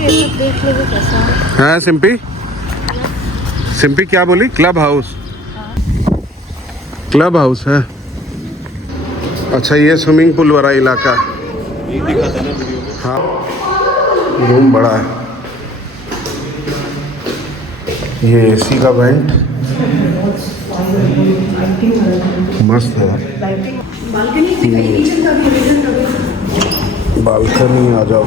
ये सब देख लेंगे कैसा है। हाँ सिंपी, सिंपी क्या बोली? क्लब हाउस, क्लब हाउस है। अच्छा ये स्विमिंग पूल वाला इलाका ये दिखा था ना वीडियो में। हाँ रूम बड़ा है। ये एसी का वेंट मस्त है। बालकनी आ जाओ।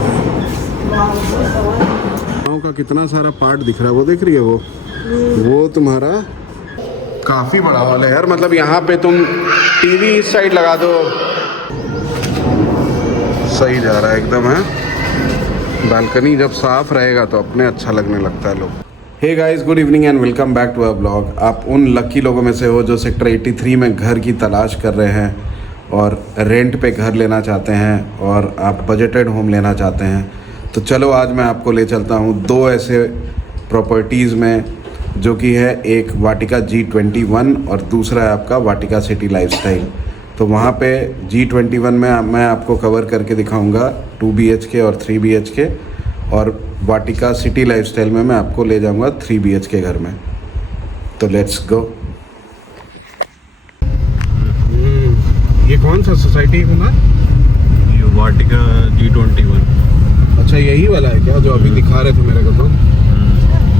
गाँव का कितना सारा पार्ट दिख रहा है, वो देख रही है वो तुम्हारा काफी बड़ा हॉल है यार। मतलब यहाँ पे तुम टीवी इस साइड लगा दो, सही जा रहा है एकदम है। बालकनी जब साफ रहेगा तो अपने अच्छा लगने लगता है लोग। Hey guys, good evening and welcome back to our blog. आप उन लकी लोगों में से हो जो सेक्टर 83 में घर की तलाश कर रहे हैं और रेंट पे घर लेना चाहते हैं और आप बजटेड होम लेना चाहते हैं। तो चलो आज मैं आपको ले चलता हूँ दो ऐसे प्रॉपर्टीज़ में, जो कि है एक वाटिका G21 और दूसरा है आपका वाटिका सिटी लाइफस्टाइल। तो वहाँ पे G21 में मैं आपको कवर करके दिखाऊंगा 2 BHK और 3 BHK, और वाटिका सिटी लाइफस्टाइल में मैं आपको ले जाऊंगा 3 BHK घर में। तो लेट्स गो। ये कौन सा सोसाइटी है ना? ये वाटिका G21। अच्छा यही वाला है क्या जो अभी दिखा रहे थे मेरे को? तो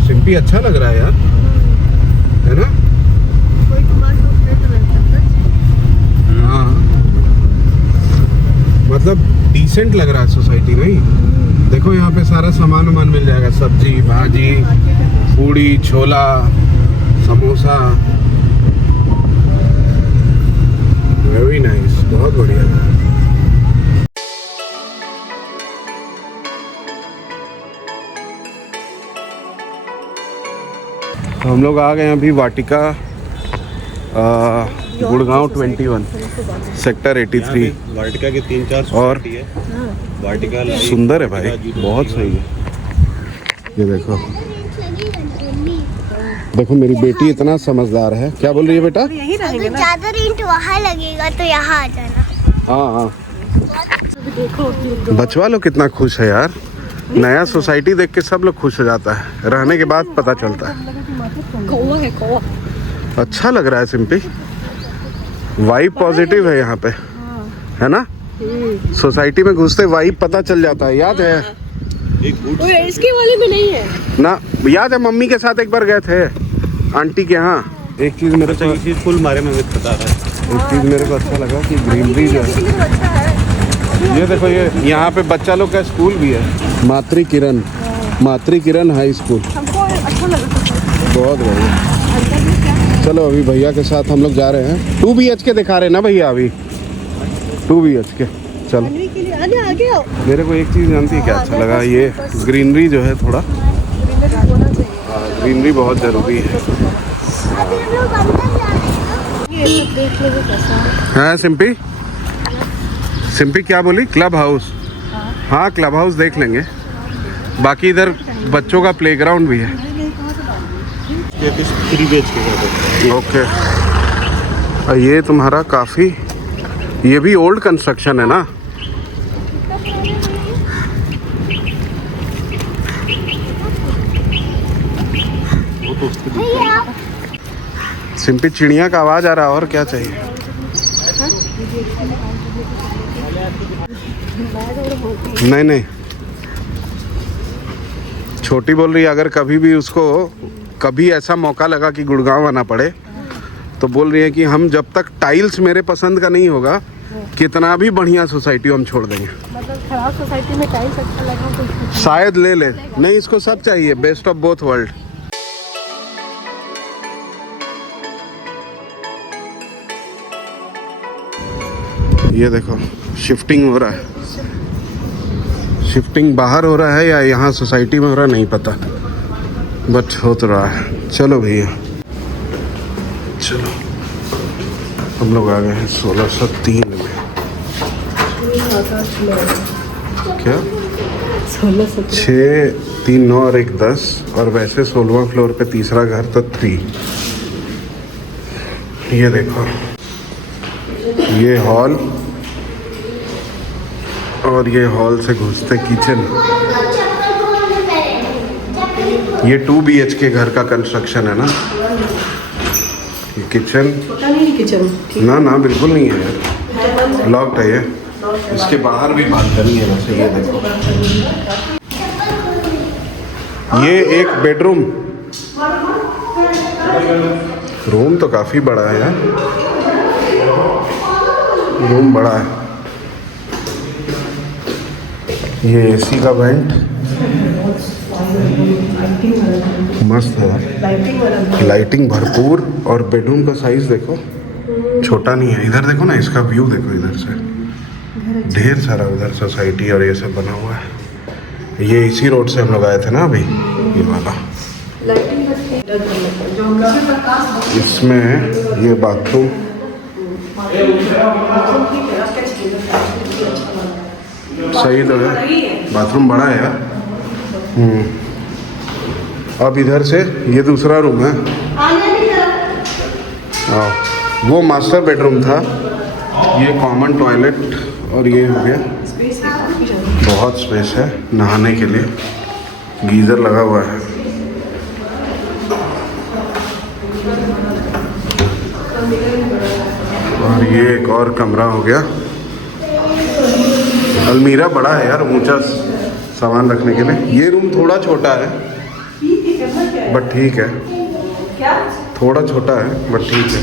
सिंपी अच्छा लग रहा है यार, है ना? हाँ मतलब डिसेंट लग रहा है सोसाइटी। नहीं देखो यहाँ पे सारा सामान वामान मिल जाएगा, सब्जी भाजी, पूड़ी छोला समोसा। वेरी नाइस, बहुत बढ़िया। तो हम लोग आ गए हैं अभी वाटिका गुड़गांव 21 सेक्टर 83। वाटिका के 3-4 और सोसाइटी है। वाटिका सुंदर है भाई, बहुत सही है। ये देखो देखो मेरी बेटी इतना समझदार है। क्या बोल रही है बेटा? यही रहेंगे ना। ज्यादा रेंट वहाँ लगेगा तो यहाँ आ जाना। हाँ हाँ देखो बचवा लो कितना खुश है यार। नया सोसाइटी देख के सब लोग खुश हो जाता है, रहने के बाद पता चलता है। कौवा है कौवा। अच्छा लग रहा है सिंपी, वाइब पॉजिटिव है यहाँ पे, है ना? सोसाइटी में घुसते वाइब पता चल जाता है। याद है इसके वाले में नहीं है ना? याद है मम्मी के साथ एक बार गए थे आंटी के यहाँ। एक चीज मेरे को, इसी फुल मारे में बता रहा है। एक चीज मेरे को अच्छा लगा कि ग्रीनरी जो है, ये देखो ये यहाँ पे बच्चा लोग का स्कूल भी है, मातृ किरण हाई स्कूल। अच्छा लगा। बहुत बढ़िया। चलो अभी भैया के साथ हम लोग जा रहे हैं। 2 BHK दिखा रहे हैं ना भैया अभी? 2 BHK चलो। आगे आओ। मेरे को एक चीज़ जानती है क्या अच्छा लगा? ये ग्रीनरी जो है थोड़ा, ग्रीनरी बहुत ज़रूरी है। ये सब देख लेंगे कैसा है। हाँ सिंपी, सिंपी क्या बोली? Club house. हाँ क्लब हाउस देख लेंगे। बाकी इधर बच्चों का प्लेग्राउंड भी है। 3 BHK का। ओके। और ये तुम्हारा काफ़ी, ये भी ओल्ड कंस्ट्रक्शन है ना? सिंपी चिड़िया का आवाज़ आ रहा है, और क्या चाहिए? नहीं नहीं, छोटी बोल रही है अगर कभी भी उसको कभी ऐसा मौका लगा कि गुड़गांव आना पड़े, तो बोल रही है कि हम जब तक टाइल्स मेरे पसंद का नहीं होगा, कितना भी बढ़िया सोसाइटी हम छोड़ देंगे। मतलब खराब सोसाइटी में टाइल्स अच्छा लगा तो शायद ले ले। नहीं इसको सब चाहिए, बेस्ट ऑफ बोथ वर्ल्ड। ये देखो शिफ्टिंग हो रहा है। शिफ्टिंग बाहर हो रहा है या यहाँ सोसाइटी में हो रहा है नहीं पता, बट हो तो रहा है। चलो भैया चलो, हम लोग आ गए हैं 1603 में। क्या 6, 3, 9 और 1, 10, और वैसे 16वां फ्लोर पे तीसरा घर तो 3। ये देखो ये हॉल, और ये हॉल से घुसते किचन। ये 2 BHK घर का कंस्ट्रक्शन है ना। ये किचन छोटा नहीं है किचन, ठीक ना ना बिल्कुल नहीं है यार, लॉक्ड है ये। इसके बाहर भी बालकनी है वैसे, ये देखो। ये एक बेडरूम, रूम तो काफ़ी बड़ा है यार, रूम बड़ा है। ये एसी का वेंट मस्त है, लाइटिंग भरपूर। और बेडरूम का साइज देखो, छोटा नहीं है। इधर देखो ना, इसका व्यू देखो इधर से, ढेर सारा उधर सोसाइटी और ये सब बना हुआ है। ये इसी रोड से हम लोग आए थे ना अभी, ये वाला। इसमें ये बाथरूम, सही तो है, बाथरूम बड़ा है यार। अब इधर से ये दूसरा रूम है। हाँ, वो मास्टर बेडरूम था, ये कॉमन टॉयलेट, और ये हो गया, बहुत स्पेस है नहाने के लिए, गीज़र लगा हुआ है। और ये एक और कमरा हो गया। अलमीरा बड़ा है यार, ऊंचा सामान रखने के लिए। ये रूम थोड़ा छोटा है बट ठीक है, थोड़ा छोटा है बट ठीक है।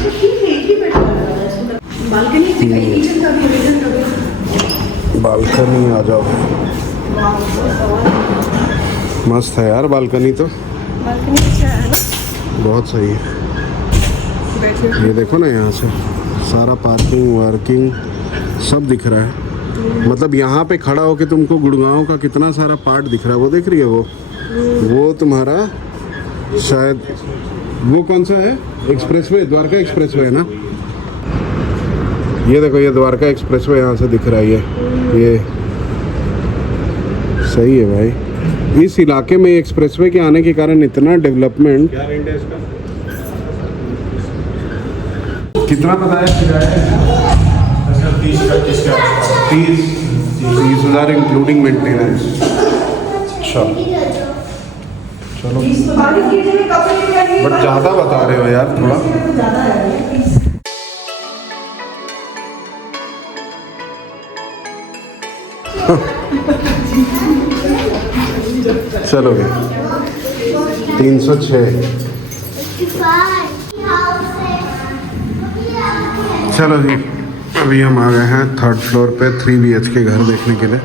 बालकनी आ जाओ, मस्त है यार बालकनी तो, बहुत सही है। ये देखो ना, यहाँ से सारा पार्किंग वार्किंग सब दिख रहा है। मतलब यहाँ पे खड़ा होके तुमको गुड़गांव का कितना सारा पार्ट दिख रहा है। वो देख रही है, वो तुम्हारा शायद, वो कौन सा है, एक्सप्रेसवे, द्वारका एक्सप्रेसवे है ना। ये देखो, ये द्वारका एक्सप्रेसवे यहाँ से दिख रहा है। ये सही है भाई। इस इलाके में एक्सप्रेसवे के आने के कारण इतना डेवलपमेंट। क्या रेंट है इसका? कितना बताया किराया? 30,000 इंक्लूडिंग मेंटेनेंस। अच्छा चलो, बट ज़्यादा बता रहे हो यार थोड़ा। चलो 306। चलो जी, अभी हम आ गए हैं 3rd फ्लोर पे 3 BHK घर देखने के लिए।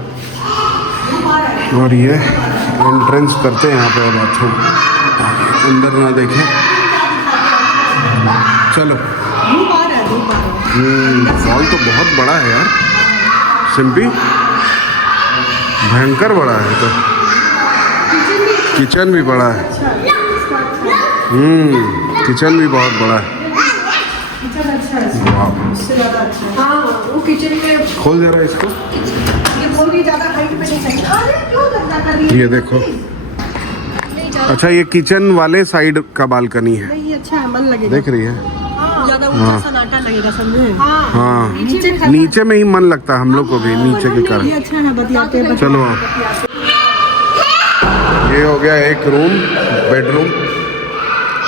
और ये एंट्रेंस करते हैं यहाँ पे बाथरूम, अंदर ना देखें। चलो, हॉल तो बहुत बड़ा है यार सिंपी, भयंकर बड़ा है। तो किचन भी बड़ा है। किचन भी बहुत बड़ा है। वो किचन में खोल दे रहा है इसको। ये बहुत ही ज़्यादा हाइट पे नहीं चाहिए। अरे क्यों गंदा कर रही है? ये देखो, अच्छा ये किचन वाले साइड का बालकनी है। नहीं, अच्छा है, मन लगेगा। देख रही है, ज़्यादा ऊंचा सन्नाटा लगेगा सब में। हाँ नीचे में ही मन लगता है हम लोग को भी, नीचे के कारण। ये अच्छा है, बतियाते हैं। चलो, ये हो गया एक रूम, बेडरूम,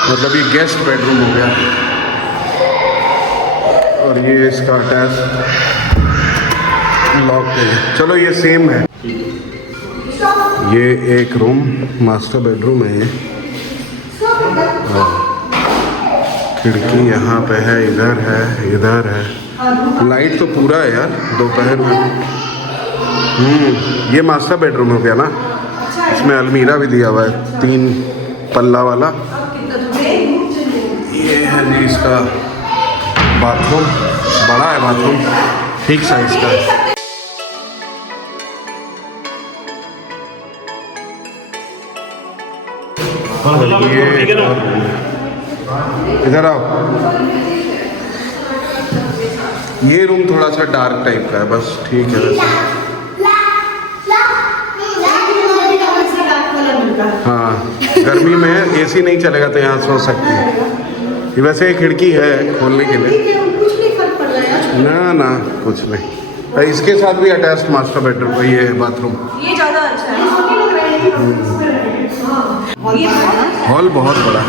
मतलब ये गेस्ट बेडरूम हो गया। और ये इसका अटैच लॉक है। चलो ये सेम है। ये एक रूम, मास्टर बेडरूम है ये। खिड़की यहाँ पे है, इधर है, इधर है। लाइट तो पूरा है यार दोपहर में। ये मास्टर बेडरूम हो गया ना। इसमें अलमीरा भी दिया हुआ है, 3 पल्ला वाला। ये है जी इसका बाथरूम, बड़ा है बाथरूम, ठीक साइज का है। ये इधर आओ। ये रूम थोड़ा सा डार्क टाइप का है, बस ठीक है वैसे। हाँ, गर्मी में एसी नहीं चलेगा तो यहाँ सो सकती है। ये वैसे खिड़की है खोलने के लिए। ना ना कुछ नहीं। इसके साथ भी अटैच्ड मास्टर बेडरूम, ये बाथरूम। ये ज़्यादा अच्छा है। हॉल बहुत बड़ा।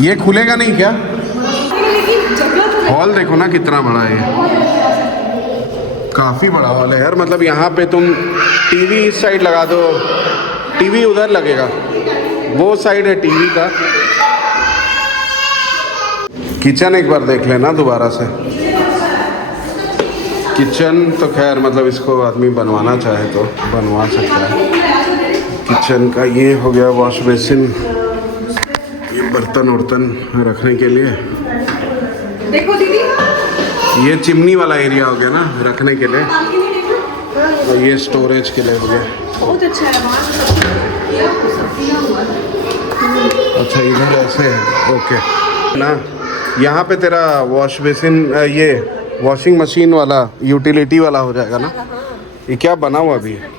ये खुलेगा नहीं क्या? हॉल देखो ना कितना बड़ा है, काफी बड़ा हॉल है यार। मतलब यहाँ पे तुम टीवी इस साइड लगा दो, टीवी उधर लगेगा, वो साइड है टीवी का। किचन एक बार देख लेना दोबारा से। किचन तो खैर मतलब इसको आदमी बनवाना चाहे तो बनवा सकता है। किचन का ये हो गया वॉश बेसिन, ये बर्तन वर्तन रखने के लिए। देखो दीदी, ये चिमनी वाला एरिया हो गया ना रखने के लिए, और ये स्टोरेज के लिए हो गया। बहुत अच्छा है वहाँ। अच्छा इधर ऐसे है, ओके ना। यहाँ पे तेरा वॉश बेसिन, ये वॉशिंग मशीन वाला यूटिलिटी वाला हो जाएगा ना। ये क्या बना हुआ अभी है?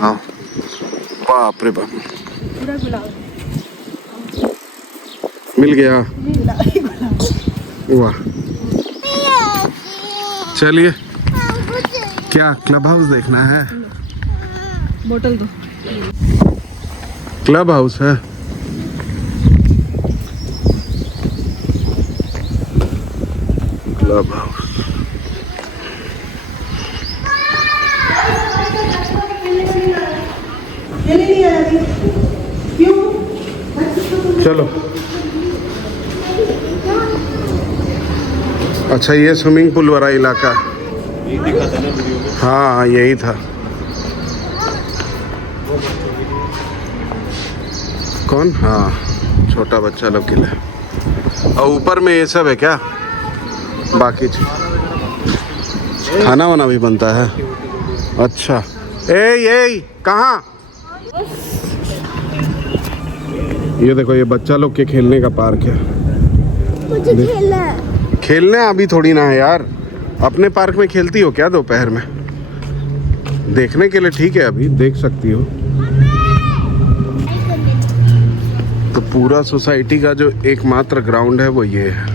हाँ, बाप रे बाप, मिल गया। वाह, चलिए। क्या क्लब हाउस देखना है? बोतल दो। क्लब हाउस है। क्लब हाउस चलो। अच्छा ये स्विमिंग पूल वाला इलाका, ये दिखा था ना वीडियो में। हाँ यही था। कौन? हाँ, छोटा बच्चा लोग के लिए। और ऊपर में ये सब है क्या? बाकी खाना वाना भी बनता है। अच्छा, ए कहाँ? ये देखो, ये बच्चा लोग के खेलने का पार्क है। मुझे खेलना है। खेलने अभी थोड़ी ना है यार। अपने पार्क में खेलती हो क्या दोपहर में? देखने के लिए ठीक है, अभी देख सकती हो। तो पूरा सोसाइटी का जो एकमात्र ग्राउंड है वो ये है।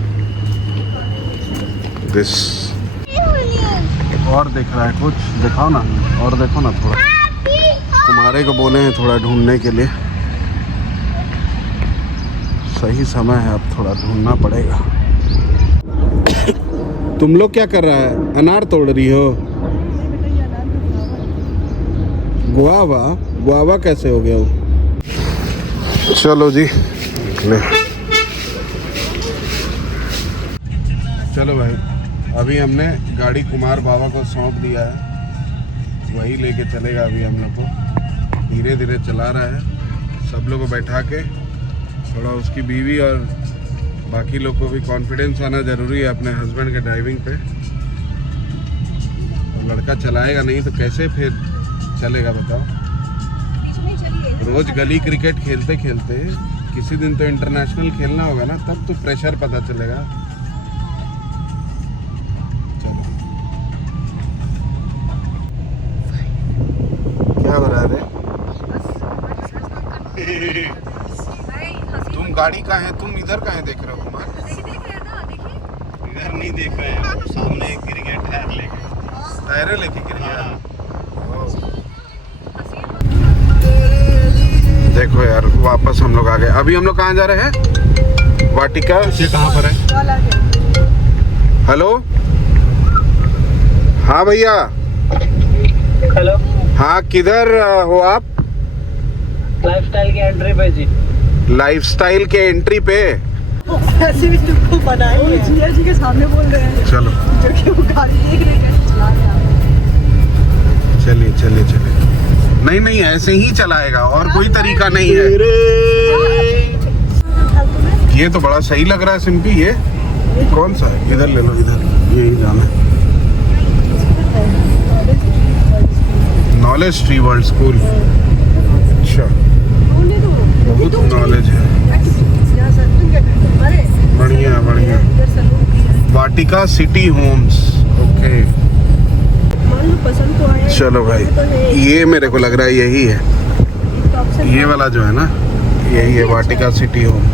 दिस और दिख रहा है कुछ? दिखाओ ना, और देखो ना थोड़ा। तुम्हारे को बोले हैं थोड़ा ढूंढने के लिए। सही समय है, अब थोड़ा ढूंढना पड़ेगा। तुम लोग क्या कर रहा है? अनार तोड़ रही हो? गुआवा? गुआवा कैसे हो गया वो? चलो जी, ले। चलो भाई, अभी हमने गाड़ी कुमार बाबा को सौंप दिया है, वही लेके चलेगा अभी हम लोग को। धीरे धीरे चला रहा है, सब लोग को बैठा के। थोड़ा उसकी बीवी और बाकी लोग को भी कॉन्फिडेंस आना ज़रूरी है अपने हस्बैंड के ड्राइविंग पे। लड़का चलाएगा नहीं तो कैसे फिर चलेगा बताओ? रोज गली क्रिकेट खेलते खेलते किसी दिन तो इंटरनेशनल खेलना होगा ना, तब तो प्रेशर पता चलेगा। चलो, क्या हो रहा है? तुम गाड़ी का है, तुम इधर का है देख रहे हो? कुमार इधर नहीं देख रहे हैं, सामने एक गिर गया टायर लेके। टायरे लेके गिर गया। देखो यार, वापस हम लोग आ गए। अभी हम लोग कहाँ जा रहे हैं? वाटिका। ये कहाँ पर है? हेलो, हाँ भैया। हेलो, हाँ किधर हो आप? लाइफस्टाइल की एंट्री पे जी। लाइफस्टाइल के एंट्री पे? ऐसे भी तुमको बनाएंगे। जिया जी के सामने बोल रहे हैं। चलो, जो कि वो गाड़ी देख रहे हैं, चला रहे हैं। चलिए चलिए चलिए। नहीं नहीं, ऐसे ही चलाएगा, और कोई तरीका नहीं है। ये तो बड़ा सही लग रहा है सिंपी। ये कौन सा है? इधर ले लो, इधर यही जाना है। Knowledge tree world school. अच्छा, बहुत नॉलेज है। बढ़िया बढ़िया। वाटिका सिटी होम्स, ओके। चलो भाई, ये मेरे को लग रहा है यही है। ये वाला जो है ना, यही है वाटिका सिटी होम।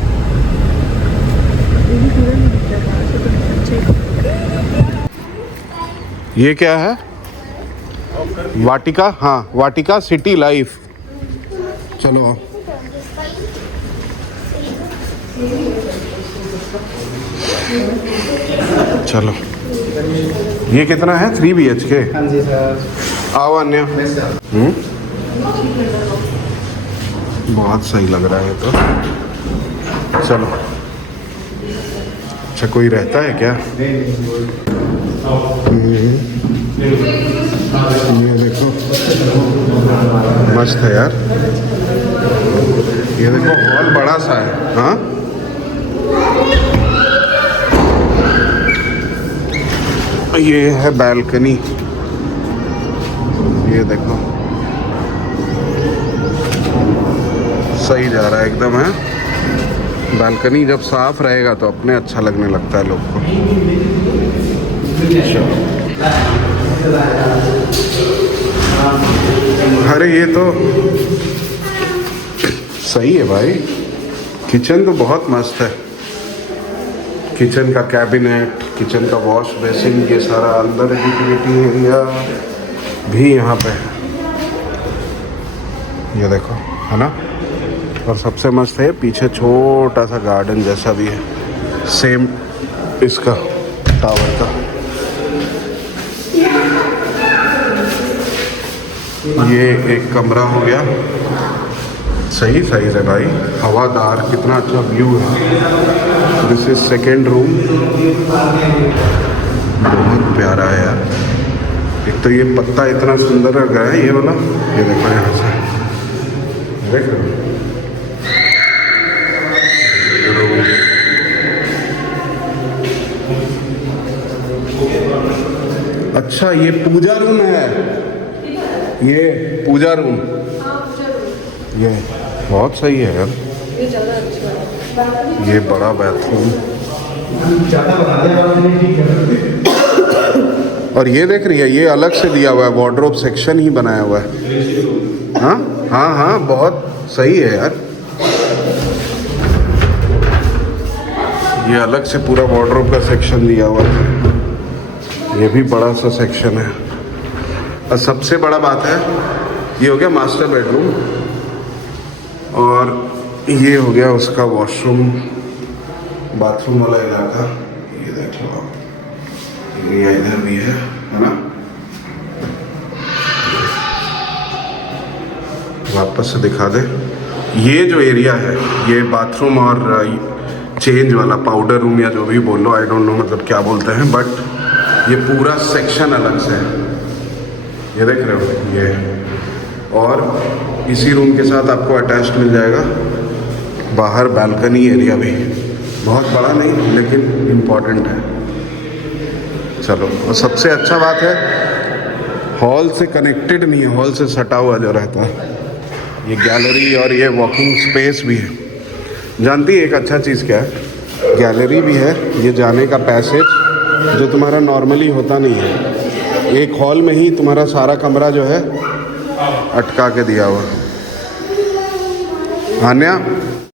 ये क्या है? वाटिका, हाँ वाटिका सिटी लाइफ। चलो आओ। चलो ये कितना है? 3 BHK। हाँ जी सर। आओ अन्य। बहुत सही लग रहा है तो। चलो अच्छा, कोई रहता है क्या? ये देखो मस्त है यार। ये देखो हॉल बड़ा सा है। हाँ ये है बैल्कनी। ये देखो सही जा रहा है एकदम है। बालकनी जब साफ रहेगा तो अपने अच्छा लगने लगता है लोग को। अरे ये तो सही है भाई। किचन तो बहुत मस्त है। किचन का कैबिनेट, किचन का वॉश बेसिन, ये सारा अंदर यूटिलिटी एरिया भी यहाँ पे है। ये देखो है ना। और सबसे मस्त है पीछे छोटा सा गार्डन जैसा भी है, सेम इसका टावर का। ये एक कमरा हो गया। सही साइज है भाई, हवादार, कितना अच्छा व्यू है। This is second room. बहुत प्यारा है यार। एक तो ये पत्ता इतना सुंदर लग रहा है ये वाला। ये देखो यहाँ से देख रहे हो। अच्छा ये पूजा रूम है। ये पूजा रूम, ये बहुत सही है यार। ये बड़ा बाथरूम। और ये देख रही है, ये अलग से दिया हुआ है, वार्डरोब सेक्शन ही बनाया हुआ है। हाँ हाँ हाँ बहुत सही है यार। ये अलग से पूरा वार्डरोब का सेक्शन दिया हुआ है। ये भी बड़ा सा सेक्शन है। और सबसे बड़ा बात है, ये हो गया मास्टर बेडरूम और ये हो गया उसका वॉशरूम बाथरूम वाला इलाका। ये देख लो आप, ये इधर भी है ना। वापस से दिखा दे। ये जो एरिया है ये बाथरूम और चेंज वाला पाउडर रूम या जो भी बोलो, आई डोंट नो मतलब क्या बोलते हैं, बट ये पूरा सेक्शन अलग से है। ये देख रहे हो ये। और इसी रूम के साथ आपको अटैच्ड मिल जाएगा बाहर बालकनी एरिया भी। बहुत बड़ा नहीं लेकिन इम्पॉर्टेंट है। चलो, और सबसे अच्छा बात है हॉल से कनेक्टेड नहीं है, हॉल से सटा हुआ जो रहता है। ये गैलरी और ये वॉकिंग स्पेस भी है। जानती है एक अच्छा चीज़ क्या है? गैलरी भी है, ये जाने का पैसेज जो तुम्हारा नॉर्मली होता नहीं है। एक हॉल में ही तुम्हारा सारा कमरा जो है अटका के दिया हुआ। आन्या